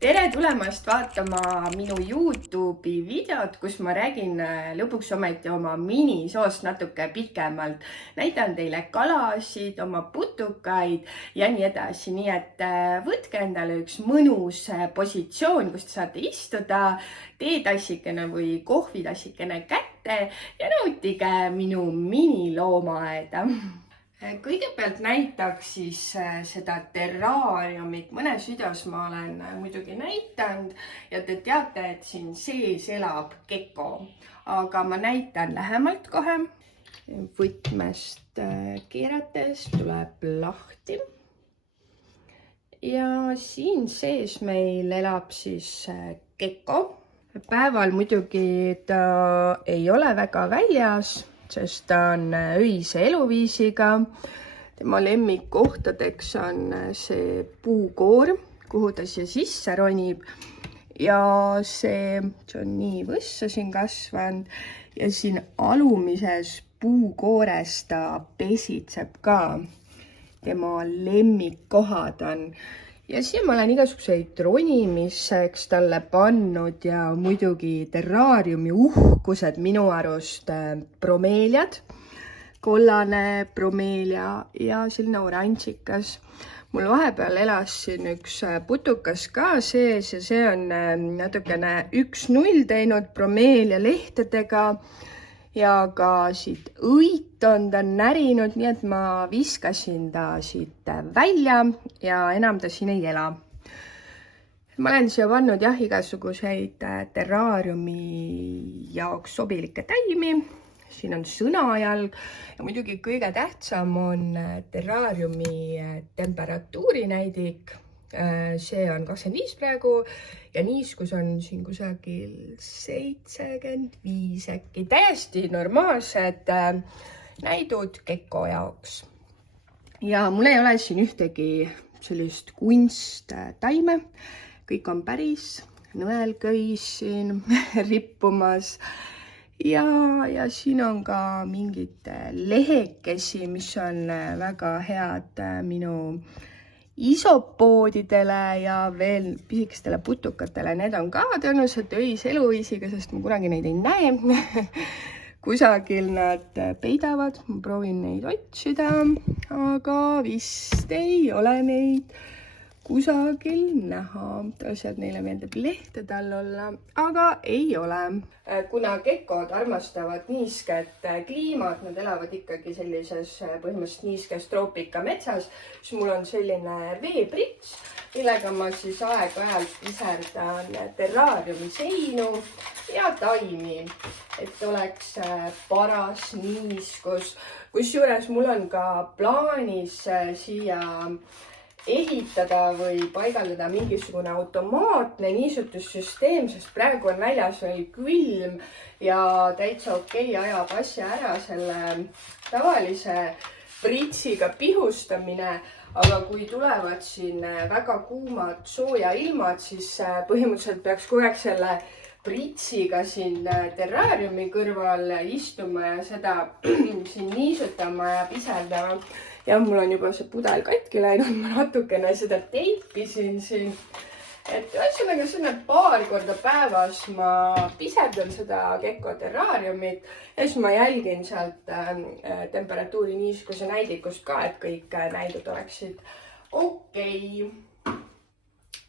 Tere tulemast vaatama minu YouTube'i videot, kus ma räägin lõpuks ometi oma minisoost natuke pikemalt. Näitan teile kalasid, oma putukaid ja nii edasi. Nii et võtke endale üks mõnus positsioon, kus te saate istuda, teetassikene või kohvitassikene kätte ja nautige minu miniloomaaeda. Kõigepealt näitaks siis seda terraariumit. Mõnes videos ma olen muidugi näitanud ja te teate, et siin sees elab gecko. Aga ma näitan lähemalt kohe. Võtmest keerates tuleb lahti. Ja siin sees meil elab siis gecko. Päeval muidugi ta ei ole väga väljas, sest ta on öise eluviisiga. Tema lemmikkohtadeks on see puukoor, kuhu ta siia sisse ronib. Ja see on nii võssa siin kasvanud. Ja siin alumises puukoores ta pesitseb ka. Tema lemmikkohad on. Ja siin ma olen igasuguseid ronimiseks talle pannud ja muidugi terraariumi uhkused minu arust bromeeliad, kollane bromeelia ja selline oranžikas. Mul vahepeal elas siin üks putukas ka sees ja see on natukene 1-0 teinud bromeelia lehtedega. Ja ka siit õit on ta närinud, nii et ma viskasin ta siit välja ja enam ta siin ei ela. Ma olen siia pannud igasuguseid terraariumi jaoks sobilikke taimi. Siin on sõnajalg ja muidugi kõige tähtsam on terraariumi temperatuurinäidik. See on 25 praegu ja niiskus on siin kusagil 75 äkki. Täiesti normaalsed näidud gecko jaoks. Ja mul ei ole siin ühtegi sellist kunsttaime. Kõik on päris, nõelköis siin rippumas. Ja siin on ka mingid lehekesi, mis on väga head minu isopoodidele ja veel pisikestele putukatele. Need on ka tõenäoliselt öise eluviisiga, sest ma kunagi neid ei näe. Kusagil nad peidavad, ma proovin neid otsida, aga vist ei ole neid kusagil näha. Tõenäoliselt neile meeldib lehtede all olla, aga ei ole. Kuna geckod armastavad niisket kliimat, nad elavad ikkagi sellises põhimõtteliselt niiskes troopika metsas, siis mul on selline veeprits, millega ma siis aeg-ajalt piserdan terraariumi seinu ja taimi, et oleks paras niiskus. Kusjuures mul on ka plaanis siia ehitada või paigaldada mingisugune automaatne niisutussüsteem, sest praegu on väljas veel külm ja täitsa okei ajab asja ära selle tavalise pritsiga pihustamine. Aga kui tulevad siin väga kuumad sooja ilmad, siis põhimõtteliselt peaks kogu aeg selle pritsiga siin terraariumi kõrval istuma ja seda siin niisutama ja piserdama. Ja mul on juba see pudel katki läinud, ma natukene seda teipisin siin. Et ühesõnaga selline paar korda päevas ma piserdan seda gecko terraariumit ja siis ma jälgin sealt temperatuuri niiskuse näidikust ka, et kõik näidud oleksid okei.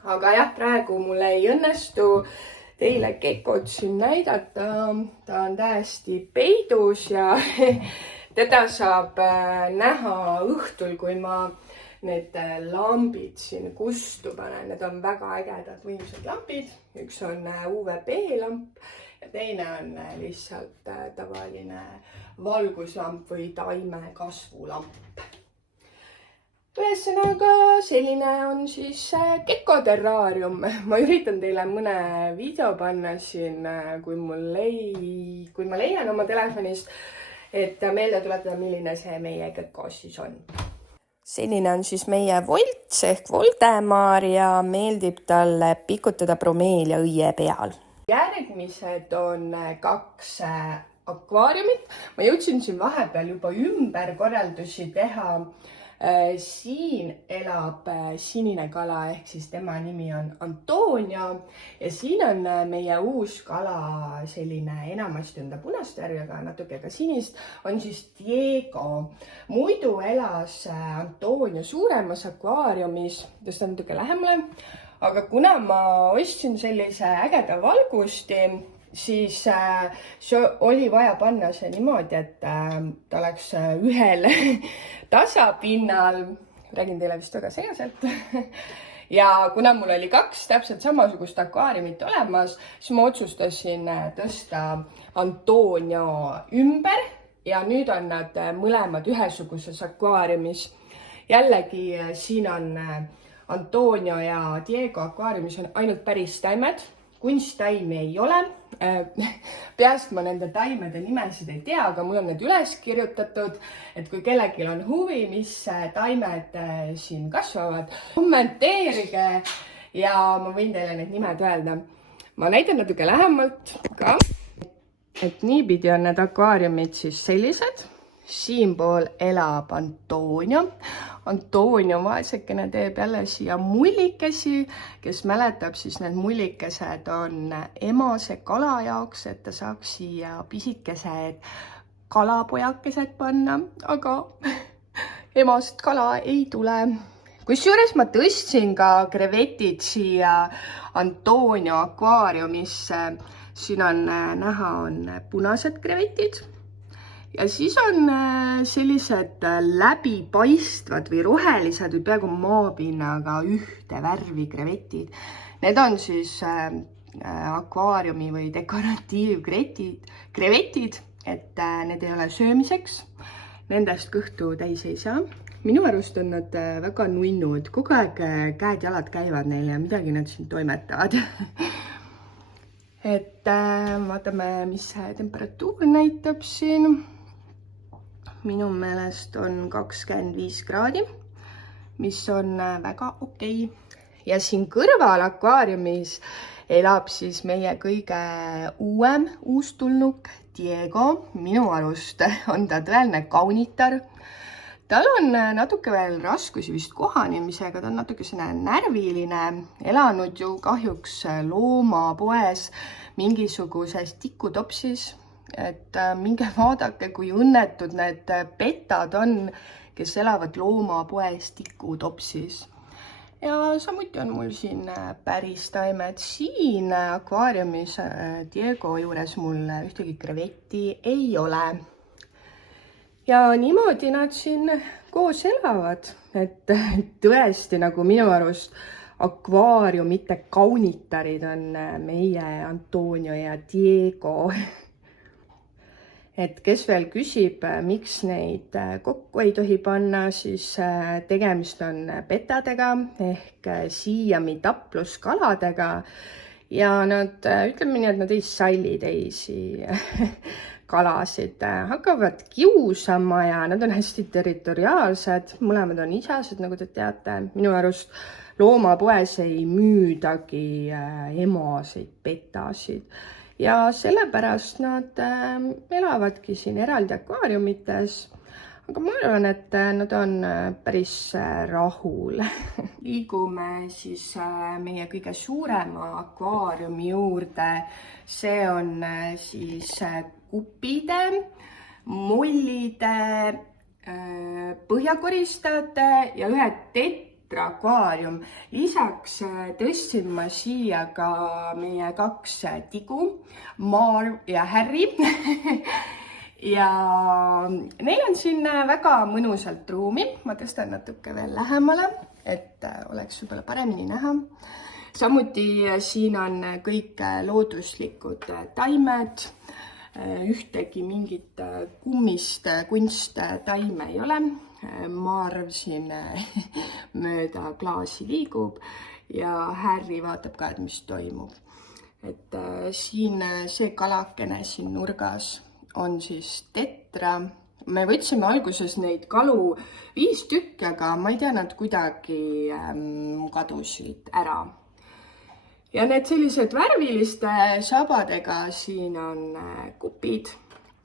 Aga jah, praegu mul ei õnnestu teile geckot siin näidata. Ta on täiesti peidus ja teda saab näha õhtul, kui ma need lambid siin kustu panen. Need on väga ägedad võimsad lambid. Üks on UVB-lamp ja teine on lihtsalt tavaline valguslamp või taime kasvulamp. Ühesõnaga, selline on siis gecko terraarium. Ma üritan teile mõne video panna siin, kui ma leian oma telefonist, et meelde tuletada, milline see meie gecko siis on. Selline on siis meie Volts ehk Voldemar ja meeldib talle pikutada bromeelia õie peal. Järgmised on 2 akvaariumit. Ma jõudsin siin vahepeal juba ümberkorraldusi teha Siin elab sinine kala ehk siis tema nimi on Antonio ja siin on meie uus kala, selline enamasti on ta punast värvi, aga natuke ka sinist, on siis Diego. Muidu elas Antonio suuremas akvaariumis, tõstan natuke lähemale, aga kuna ma ostsin sellise ägeda valgusti, siis see oli vaja panna see niimoodi, et ta oleks ühel tasapinnal, räägin teile vist väga segaselt, ja kuna mul oli 2 täpselt samasugust akvaariumit olemas, siis ma otsustasin tõsta Antonio ümber ja nüüd on nad mõlemad ühesuguses akvaariumis. Jällegi siin on Antonio ja Diego akvaariumis on ainult päris taimed, kunsttaimi ei ole. Peast ma nende taimede nimesid ei tea, aga mul on need üles kirjutatud, et kui kellelgi on huvi, mis taimed siin kasvavad, kommenteerige ja ma võin teile need nimed öelda. Ma näitan natuke lähemalt ka, et niipidi on need akvaariumid siis sellised. Siinpool elab Antonio. Antonio vaesekene teeb jälle siia mullikesi, kes mäletab, siis need mullikesed on emase kala jaoks, et ta saaks siia pisikesed kalapojakesed panna, aga emast kala ei tule. Kusjuures ma tõstsin ka krevetid siia Antonio akvaariumisse. Siin on näha, on punased krevetid. Ja siis on sellised läbipaistvad või rohelised või peaaegu maapinnaga ühte värvi krevetid. Need on siis akvaariumi või dekoratiivkrevetid, et need ei ole söömiseks. Nendest kõhtu täis ei saa. Minu arust on nad väga nunnud. Kogu aeg käed-jalad käivad neil ja midagi nad siin toimetavad. Et vaatame, mis temperatuur näitab siin. Minu meelest on 25 kraadi, mis on väga okei. Ja siin kõrval akvaariumis elab siis meie kõige uuem uustulnuk Diego. Minu arust on ta tõeline kaunitar. Tal on natuke veel raskusi vist kohanimisega, ta on natuke närviline, elanud ju kahjuks loomapoes mingisuguses tikutopsis. Et minge vaadake, kui õnnetud need petad on, kes elavad loomapoes tikutopsis. Ja samuti on mul siin päris taimed. Siin akvaariumis Diego juures mul ühtegi krevetti ei ole. Ja niimoodi nad siin koos elavad. Et tõesti nagu minu arust akvaariumite kaunitarid on meie Antonio ja Diego. Et kes veel küsib, miks neid kokku ei tohi panna, siis tegemist on petadega ehk siiami tapluskaladega ja nad, ütleme nii, et nad ei salli teisi kalasid, hakkavad kiusama ja nad on hästi territoriaalsed, mõlemad on isased, nagu te teate. Minu arust loomapoes ei müüdagi emaseid petasid. Ja sellepärast nad elavadki siin eraldi akvaariumites, aga ma arvan, et nad on päris rahul. Liigume siis meie kõige suurema akvaariumi juurde. See on siis kuppide, mollide, põhjakoristajate ja ühe akvaarium. Lisaks tõstsin ma siia ka meie 2 tigu, Marv ja Harry. Ja neil on siin väga mõnusalt ruumi. Ma tõstan natuke veel lähemale, et oleks võib-olla paremini näha. Samuti siin on kõik looduslikud taimed. Ühtegi mingit kummist kunsttaime ei ole. Marv siin mööda klaasi liigub ja Harry vaatab ka, et mis toimub. Et siin see kalakene siin nurgas on siis tetra. Me võtsime alguses neid kalu 5 tükki, aga ma ei tea, nad kuidagi kadusid ära. Ja need sellised värviliste sabadega siin on kupid,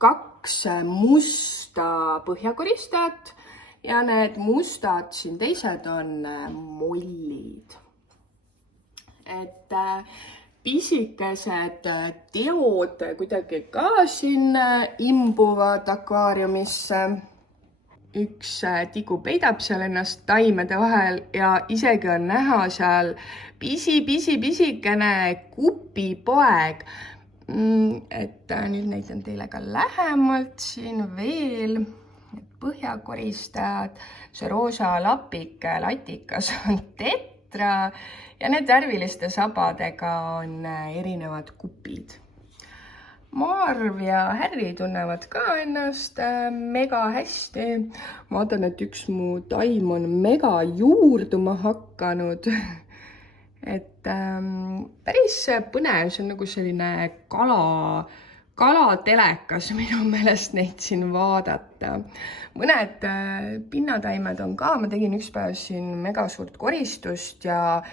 2 musta põhjakoristajat ja need mustad siin teised on mollid. Et pisikesed teod kuidagi ka siin imbuvad akvaariumisse. Üks tigu peidab seal ennast taimede vahel ja isegi on näha seal pisikene kupipoeg. Et nüüd näitan teile ka lähemalt siin veel põhjakoristajad. See roosa lapik latikas on tetra ja need värviliste sabadega on erinevad kupid. Marv ja Harry tunnevad ka ennast mega hästi. Ma vaatan, et üks mu taim on mega juurduma hakanud. Et päris põnev, see on nagu selline kalatelekas minu meelest neid siin vaadata. Mõned pinnataimed on ka, ma tegin üks päev siin mega suurt koristust ja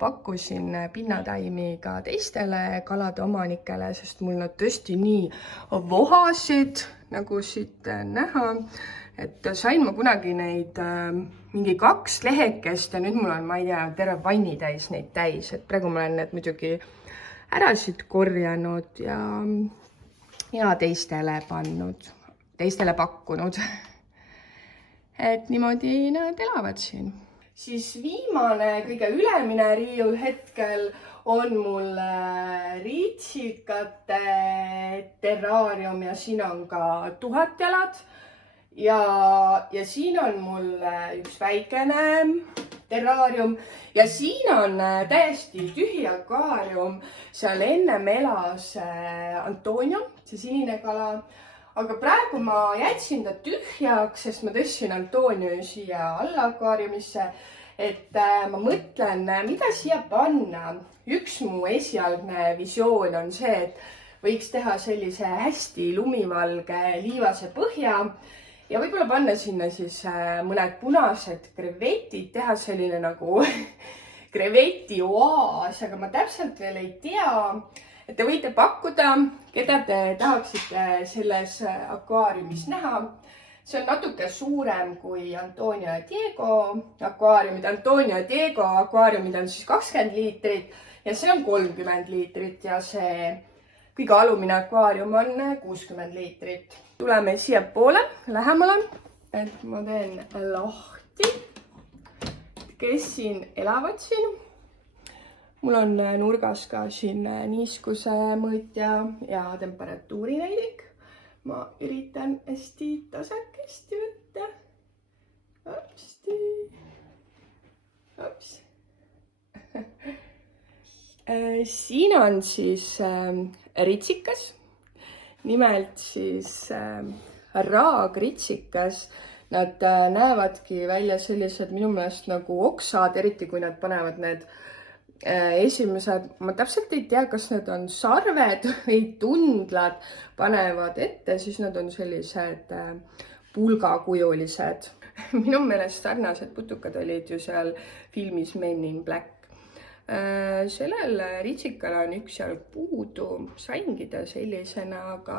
pakkusin pinnataimi ka teistele kalade omanikele, sest mul nad tõesti nii vohasid, nagu siit näha. Et sain ma kunagi neid mingi 2 lehekest ja nüüd mul on, ma ei tea, terve vanni täis neid täis. Et praegu ma olen need muidugi ära siit korjanud ja teistele pakkunud. Et niimoodi nad elavad siin. Siis viimane, kõige ülemine riiul hetkel on mul ritsikate terraarium ja siin on ka 1000 jalad. Ja siin on mul üks väikene terraarium ja siin on täiesti tühi akvaarium. Seal ennem elas Antonio, see sinine kala. Aga praegu ma jätsin ta tühjaks, sest ma tõstsin Antonio siia alla akvaariumisse, et ma mõtlen, mida siia panna. Üks mu esialgne visioon on see, et võiks teha sellise hästi lumivalge liivase põhja ja võib-olla panna sinna siis mõned punased krevetid, teha selline nagu kreveti oaas, aga ma täpselt veel ei tea. Et te võite pakkuda, keda te tahaksite selles akvaariumis näha. See on natuke suurem kui Antonio ja Diego akvaariumid. Antonio ja Diego akvaariumid on siis 20 liitrit ja see on 30 liitrit ja see kõige alumine akvaarium on 60 liitrit. Tuleme siia poole lähemale, et ma teen lahti, kes siin elavad siin. Mul on nurgas ka siin niiskuse mõõtja ja temperatuuri näidik. Ma üritan hästi tasakesti võtta. Siin on siis ritsikas. Nimelt siis raagritsikas. Nad näevadki välja sellised minu meelest nagu oksad, eriti kui nad panevad need esimesed, ma täpselt ei tea, kas need on sarved või tundlad, panevad ette, siis nad on sellised pulgakujulised. Minu meelest sarnased putukad olid ju seal filmis Men in Black. Sellel ritsikal on üks jalg puudu, saingi ta sellisena, aga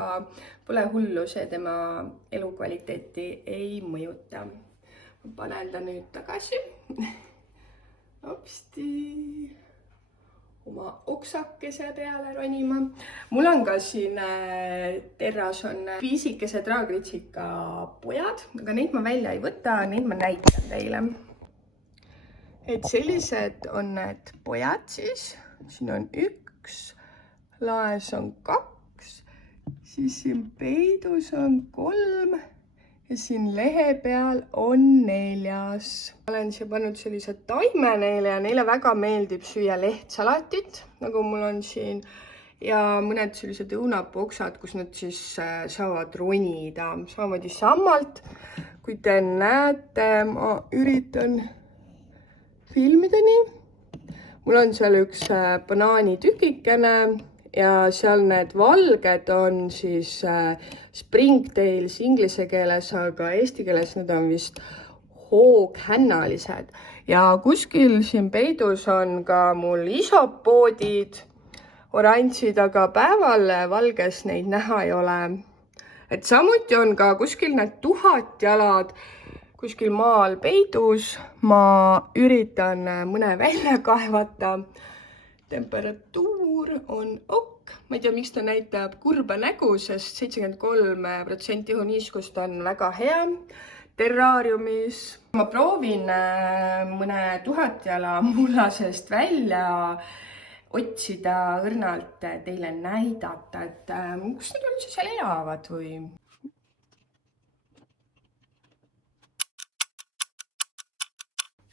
pole hullu, see tema elukvaliteeti ei mõjuta. Ma panen ta nüüd tagasi. Hopsti. Oma oksakese peale ronima. Mul on ka siin terras on pisikesed raagritsika pojad, aga neid ma välja ei võta, neid ma näitan teile. Et sellised on need pojad siis. Siin on 1, laes on 2, siis siin peidus on 3 ja siin lehe peal on 4. Olen siia pannud sellised taime neile ja neile väga meeldib süüa lehtsalatit, nagu mul on siin. Ja mõned sellised õunapoksad, kus nad siis saavad ronida. Samamoodi sammalt, kui te näete, ma üritan filmida nii. Mul on seal üks banaanitükikene ja seal need valged on siis springtails inglise keeles, aga eesti keeles need on vist hooghännalised. Ja kuskil siin peidus on ka mul isopoodid, oranžid, aga päeval valges neid näha ei ole. Et samuti on ka kuskil need 1000 jalad. kuskil maal peidus. Ma üritan mõne välja kaevata. Temperatuur on ok. Ma ei tea, miks ta näitab kurba nägu, sest 73% õhuniiskust on väga hea terraariumis. Ma proovin mõne 1000 jala mullasest välja otsida õrnalt teile näidata, et kus nad üldse seal elavad või.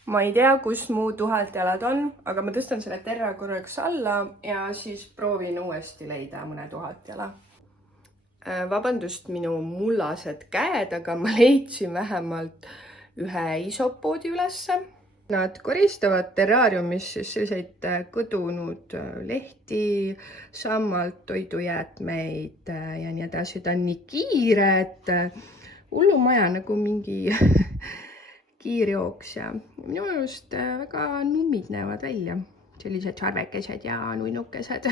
Ma ei tea, kus mu 1000 jalad on, aga ma tõstan selle terra korraks alla ja siis proovin uuesti leida mõne 1000 jala. Vabandust minu mullased käed, aga ma leidsin vähemalt ühe isopoodi ülesse. Nad koristavad terraariumis selliseid kõdunud lehti, sammalt, toidujäätmeid ja nii edasi. Ta on nii kiire, et hullumaja nagu mingi kiirjooksja. Minu arust väga nummid näevad välja. Sellised sarvekesed ja nuinukesed.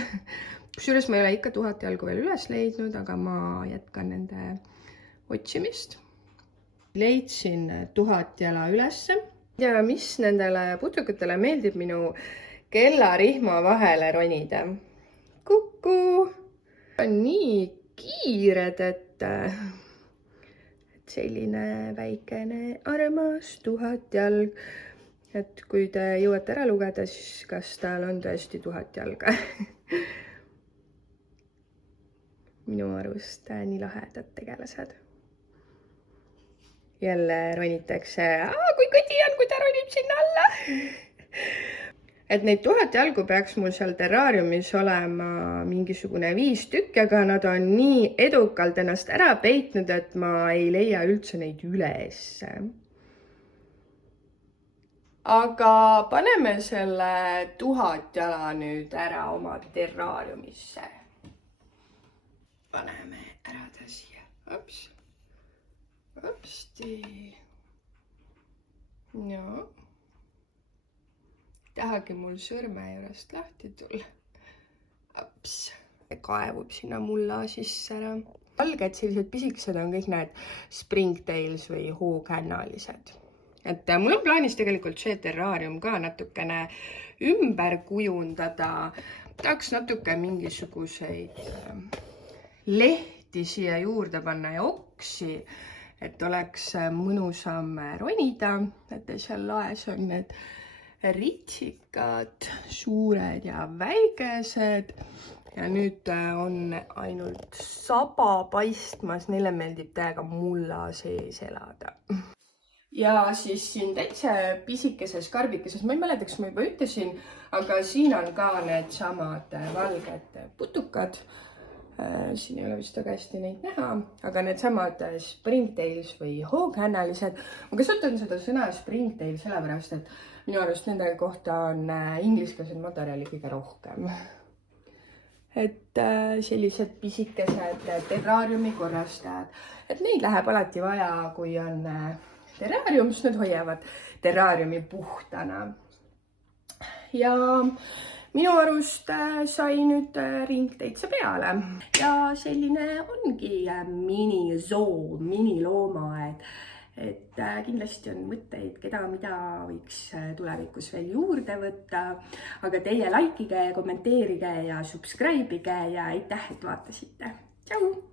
Kusjuures ma ei ole ikka 1000 jalgu veel üles leidnud, aga ma jätkan nende otsimist. Leidsin 1000 jala ülesse. Ja mis nendele putukatele meeldib minu kellarihma vahele ronida. Kuku! On nii kiired, et selline väikene armas 1000 jalg. Et kui te jõuate ära lugeda, siis kas tal on tõesti 1000 jalga. Minu arust nii lahedad tegelased. Jälle ronitakse, kui kõdi on, kui ta ronib sinna alla. Et neid 1000 jalgu peaks mul seal terraariumis olema mingisugune 5 tükki, aga nad on nii edukalt ennast ära peitnud, et ma ei leia üldse neid ülesse. Aga paneme selle 1000 jala nüüd ära oma terraariumisse. Paneme ära ta siia. Ops. Opsti. No. Tahagi mul sõrme juurest lahti tulla. Ops. Kaevub sinna mulla sisse ära. Valged sellised pisikesed on kõik need springtails või hoogkännalised. Et mul on plaanis tegelikult see terraarium ka natukene ümber kujundada. Tahaks natuke mingisuguseid lehti siia juurde panna ja oksi, et oleks mõnusam ronida. Et seal laes on need ritsikad, suured ja väikesed. Ja nüüd on ainult saba paistmas, neile meeldib täiega mulla sees elada. Ja siis siin täitsa pisikeses karbikeses, ma ei mäleta, kas ma juba ütlesin, aga siin on ka need samad valged putukad. Siin ei ole vist väga hästi neid näha, aga need samad springtails või hoogkännalised. Ma kasutan seda sõna springtail sellepärast, et minu arust nende kohta on ingliskeelset materjali kõige rohkem. Et sellised pisikesed terraariumi korrastajad. Et neid läheb alati vaja, kui on terraarium, siis nad hoiavad terraariumi puhtana. Ja minu arust sai nüüd ring täitsa peale. Ja selline ongi mini-zoo, mini-loomaaed. Et kindlasti on mõtteid, keda mida võiks tulevikus veel juurde võtta. Aga teie likeige, kommenteerige ja subscribe'ige ja aitäh, et vaatasite. Tšau!